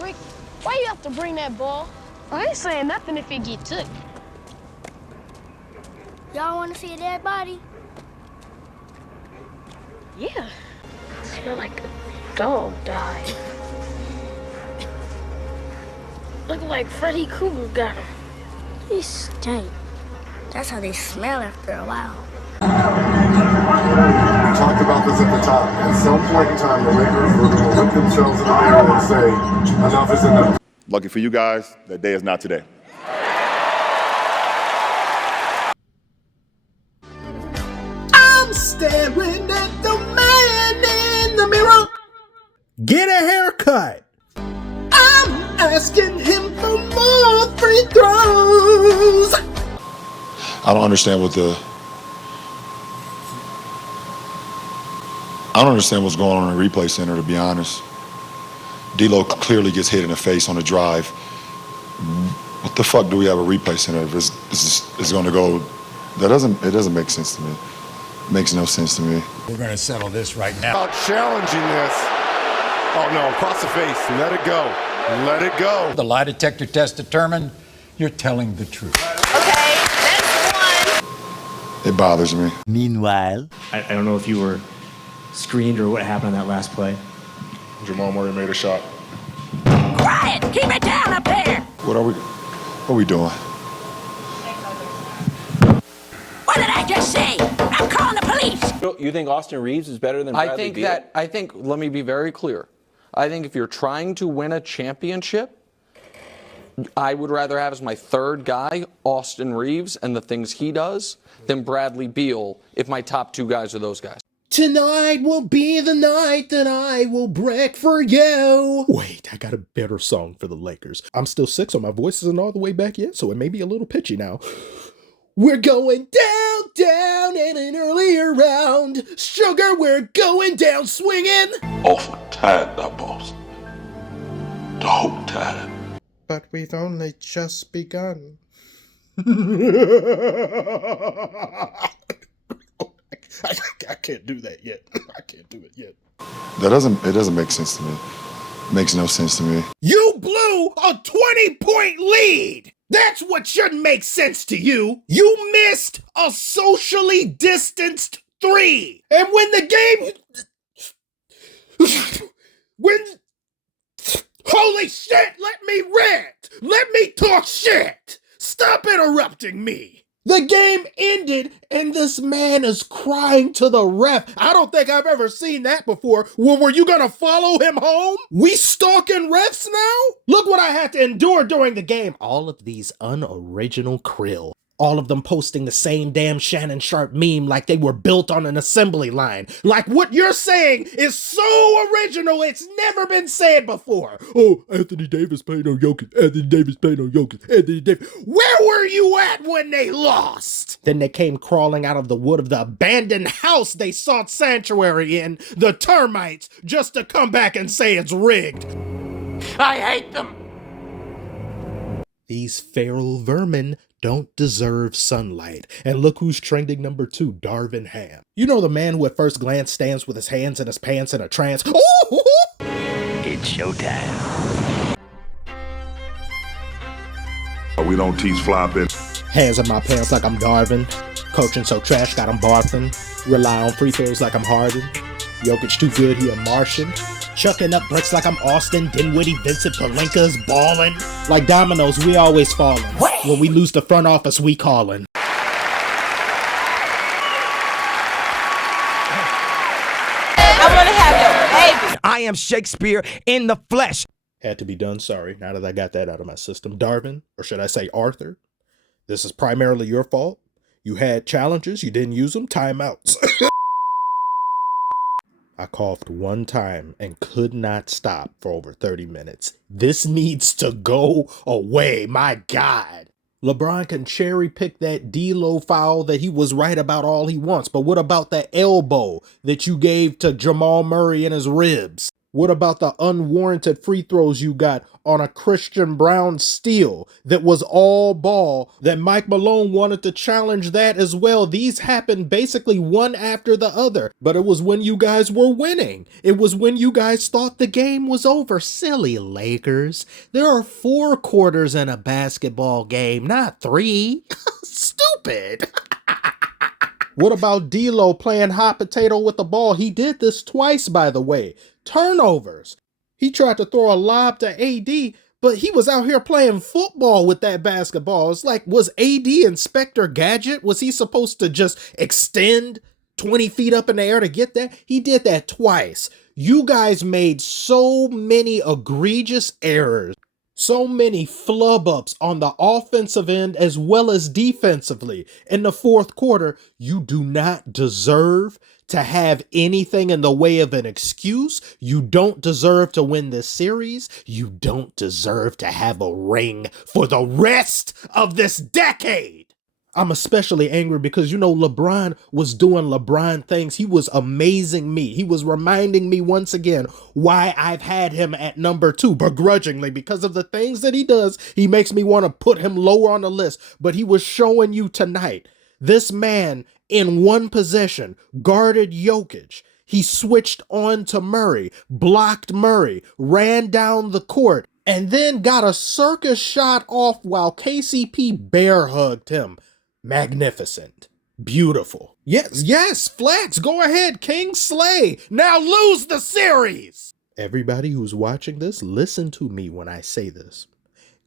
Rick, why you have to bring that ball? I ain't saying nothing if it get took. Y'all want to see a dead body? Yeah. I smell like a dog died. Look like Freddy Krueger got him. He stink. That's how they smell after a while. We talked about this at the top. At some point in time, the Lakers were going to look themselves in the mirror and say, enough is enough. Lucky for you guys, that day is not today. I'm staring at the man in the mirror. Get a haircut. I'm asking him for more free throws. I don't understand what's going on in the replay center, to be honest. D'Lo clearly gets hit in the face on the drive. What the fuck do we have a replay center if it's going to go? It doesn't make sense to me. It makes no sense to me. We're going to settle this right now. About challenging this. Oh no, across the face. Let it go. Let it go. The lie detector test determined you're telling the truth. Okay, that's one. It bothers me. Meanwhile, I don't know if you were screened or what happened on that last play. Jamal Murray made a shot. Quiet! Keep it down up there! What are we doing? What did I just say? I'm calling the police! You think Austin Reeves is better than Bradley Beal? Let me be very clear. I think if you're trying to win a championship, I would rather have as my third guy Austin Reeves and the things he does than Bradley Beal if my top two guys are those guys. Tonight will be the night that I will break for you. Wait, I got a better song for the Lakers. I'm still sick, so my voice isn't all the way back yet, so it may be a little pitchy now. We're going down, down in an earlier round. Sugar, we're going down swinging. Awful tired now, boss. Dog tired. But we've only just begun. I can't do that yet. I can't do it yet. It doesn't make sense to me. It makes no sense to me. You blew a 20-point lead! That's what should make sense to you! You missed a socially distanced 3! And when the game... Holy shit! Let me rant! Let me talk shit! Stop interrupting me! The game ended, and this man is crying to the ref. I don't think I've ever seen that before. Well, were you gonna follow him home? We stalking refs now? Look what I had to endure during the game. All of these unoriginal krill. All of them posting the same damn Shannon Sharp meme like they were built on an assembly line. Like what you're saying is so original, it's never been said before. Oh, Anthony Davis played on Jokic. Anthony Davis played on Jokic. Anthony Davis. Where were you at when they lost? Then they came crawling out of the wood of the abandoned house they sought sanctuary in, the termites, just to come back and say it's rigged. I hate them! These feral vermin don't deserve sunlight. And look who's trending number 2, Darvin Ham. You know the man who at first glance stands with his hands in his pants in a trance. Ooh! it's showtime. We don't teach flopping. Hands in my pants like I'm Darvin. Coaching so trash got him barfing. Rely on free throws like I'm Harden. Jokic too good, he a Martian. Chucking up bricks like I'm Austin. Dinwiddie, Vincent, Pelinka's ballin'. Like dominoes, we always fallin'. When we lose the front office, we callin'. I want to have your baby! I am Shakespeare in the flesh. Had to be done, sorry, now that I got that out of my system. Darvin, or should I say Arthur, this is primarily your fault. You had challenges, you didn't use them, timeouts. I coughed one time and could not stop for over 30 minutes. This needs to go away, my God. LeBron can cherry pick that D'Lo foul that he was right about all he wants, but what about the elbow that you gave to Jamal Murray in his ribs? What about the unwarranted free throws you got on a Christian Brown steal that was all ball that Mike Malone wanted to challenge that as well? These happened basically one after the other, but it was when you guys were winning. It was when you guys thought the game was over. Silly Lakers. There are 4 quarters in a basketball game, not 3. Stupid. What about D'Lo playing hot potato with the ball? He did this twice, by the way. Turnovers. He tried to throw a lob to AD, but he was out here playing football with that basketball. It's like, was AD Inspector Gadget? Was he supposed to just extend 20 feet up in the air to get that? He did that twice. You guys made so many egregious errors. So many flub-ups on the offensive end as well as defensively. In the fourth quarter, you do not deserve to have anything in the way of an excuse. You don't deserve to win this series. You don't deserve to have a ring for the rest of this decade. I'm especially angry because, you know, LeBron was doing LeBron things. He was amazing me. He was reminding me once again why I've had him at number 2, begrudgingly, because of the things that he does. He makes me want to put him lower on the list. But he was showing you tonight, this man in one possession guarded Jokic. He switched on to Murray, blocked Murray, ran down the court, and then got a circus shot off while KCP bear hugged him. Magnificent. Beautiful. Yes, Flex, go ahead, King Slay. Now lose the series. Everybody who's watching this, listen to me when I say this.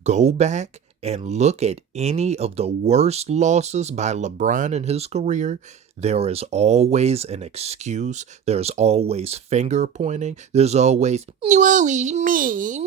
Go back and look at any of the worst losses by LeBron in his career. There is always an excuse. There's always finger pointing. There's always, you always me.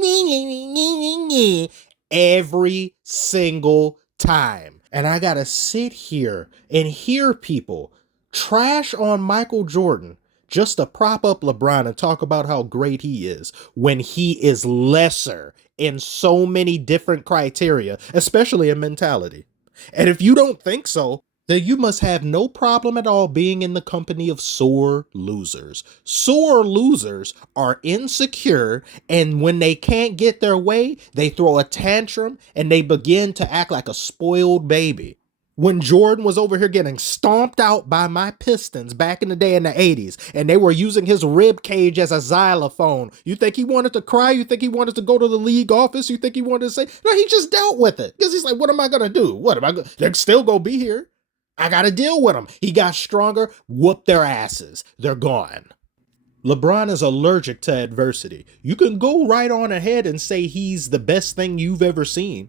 Every single time. And I gotta sit here and hear people trash on Michael Jordan just to prop up LeBron and talk about how great he is when he is lesser in so many different criteria, especially in mentality. And if you don't think so, then you must have no problem at all being in the company of sore losers. Sore losers are insecure, and when they can't get their way, they throw a tantrum and they begin to act like a spoiled baby. When Jordan was over here getting stomped out by my Pistons back in the day in the 80s, and they were using his rib cage as a xylophone, you think he wanted to cry? You think he wanted to go to the league office? You think he wanted to say, no, he just dealt with it. Because he's like, what am I going to do? What am I going to, they're still going to be here. I got to deal with them. He got stronger, whoop their asses. They're gone. LeBron is allergic to adversity. You can go right on ahead and say he's the best thing you've ever seen.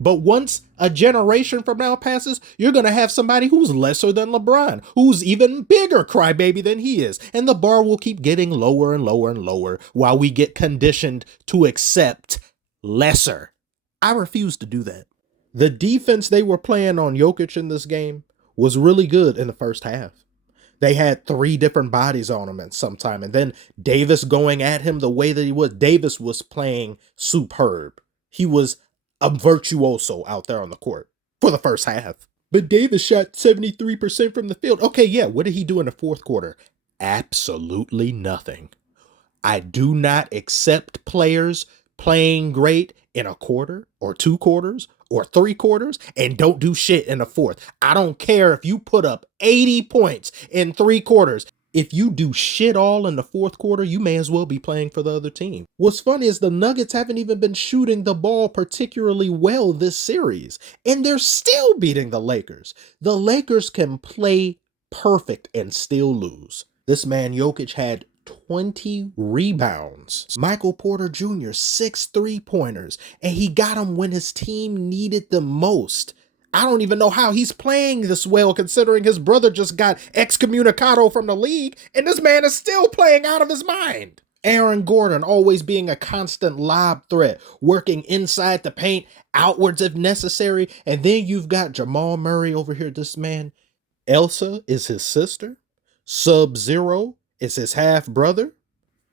But once a generation from now passes, you're going to have somebody who's lesser than LeBron, who's even bigger crybaby than he is. And the bar will keep getting lower and lower and lower while we get conditioned to accept lesser. I refuse to do that. The defense they were playing on Jokic in this game was really good in the first half. They had 3 different bodies on him at some time. And then Davis going at him the way that he was. Davis was playing superb. He was a virtuoso out there on the court for the first half. But Davis shot 73% from the field. Okay, yeah, what did he do in the fourth quarter? Absolutely nothing. I do not accept players playing great in a quarter or 2 quarters or 3 quarters and don't do shit in the fourth. I don't care if you put up 80 points in 3 quarters. If you do shit all in the fourth quarter, you may as well be playing for the other team. What's funny is the Nuggets haven't even been shooting the ball particularly well this series, and they're still beating the Lakers. The Lakers can play perfect and still lose. This man Jokic had 20 rebounds. Michael Porter Jr., 6 3-pointers, and he got them when his team needed them most. I don't even know how he's playing this well considering his brother just got excommunicado from the league, and this man is still playing out of his mind. Aaron Gordon always being a constant lob threat, working inside the paint, outwards if necessary, and then you've got Jamal Murray over here. This man, Elsa is his sister, Sub-Zero is his half-brother.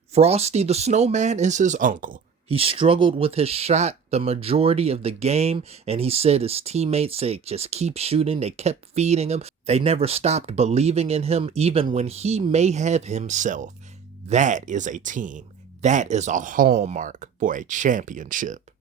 Frosty the Snowman is his uncle. He struggled with his shot the majority of the game, and he said his teammates said, just keep shooting. They kept feeding him. They never stopped believing in him, even when he may have himself. That is a team. That is a hallmark for a championship.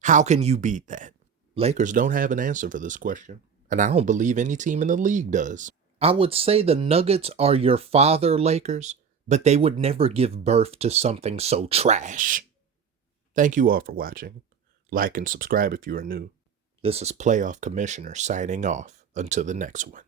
How can you beat that? Lakers don't have an answer for this question, and I don't believe any team in the league does. I would say the Nuggets are your father Lakers, but they would never give birth to something so trash. Thank you all for watching. Like and subscribe if you are new. This is Playoff Commissioner signing off. Until the next one.